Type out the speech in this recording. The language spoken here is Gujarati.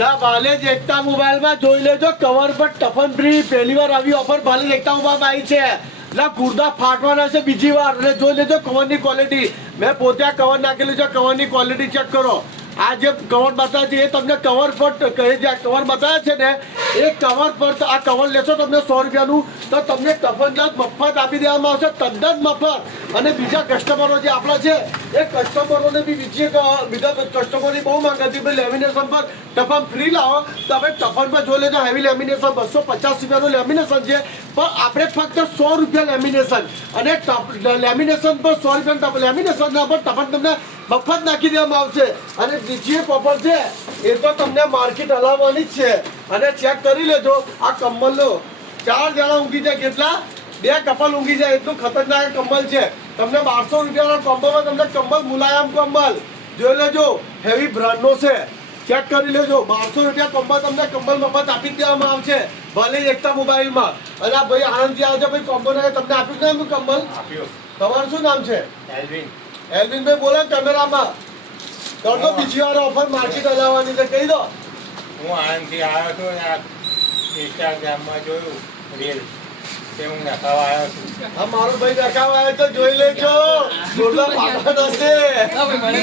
લા બાલેજ એકતા મોબાઈલમાં જોઈ લેજો કવર પર ટફન ફ્રી પહેલી વાર આવી ઓફર બાલેજ એકતા મોબાઈલમાં આવી છે. લા ગુર્દા ફાટવાના છે બીજી વાર. એટલે જોઈ લેજો કવરની ક્વોલિટી. મેં પોતે આ કવર નાખેલું છે. કવરની ક્વોલિટી ચેક કરો. આ જે કવર બતાવે છે એ તમને કવર પર જે કવર બતાવે છે ને એ કવર પર આ કવર લેશો તમને 100 રૂપિયાનું તો તમને ટફન ગ્લાસ મફત આપી દેવામાં આવશે, તદ્દન મફત. અને બીજા કસ્ટમરો જે આપણા છે એ કસ્ટમરોને બી બીજા કસ્ટમરની બહુ માંગ હતી ભાઈ લેમિનેશન પર ટફન ફ્રી લાવો. તો આપણે ટફન પર જોઈ લેજો હેવી લેમિનેશન 250 રૂપિયાનું લેમિનેશન છે, પણ આપણે ફક્ત 100 રૂપિયા લેમિનેશન અને લેમિનેશન પર 100 રૂપિયા લેમિનેશન ના પર ટફન તમને મફત નાખી દેવામાં આવશે. અને બીજી એક ઓફર છે એ તો તમને માર્કેટ હલાવવાની જ છે. અને ચેક કરી લેજો આ કમ્બલનો 4 જણા ઊંઘી જાય કેટલા 2 કપલ ઊંઘી જાય એટલું ખતરનાક કમ્બલ છે. તમને 1200 રૂપિયાના કોમ્બોમાં તમને કમ્બલ મુલાયમ કમ્બલ જોઈ લેજો હેવી બ્રાન્ડનો છે. ચેક કરી લેજો 1200 રૂપિયા કમ્બલ તમને કમ્બલ મફત આપી દેવામાં આવશે ભલે એકતા મોબાઈલમાં. અને આ ભાઈ આનંદથી આવશે ભાઈ કોમ્બો ને તમને આપ્યું ને કમ્બલ તમારું શું નામ છે? એલ્વિનભાઈ બોલો કેમેરામાં કરતો બીજી વાર ઓફર માર્કેટ હલાવવાની છે કહી દો. હું આનંદથી આવ્યો છું ને ઇન્સ્ટાગ્રામમાં જોયું રીલ તે હું નખાવા આવ્યો છું. આ મારો ભાઈ નખાવા આવ્યો તો જોઈ લેજો જોરદાર પાટણ હશે.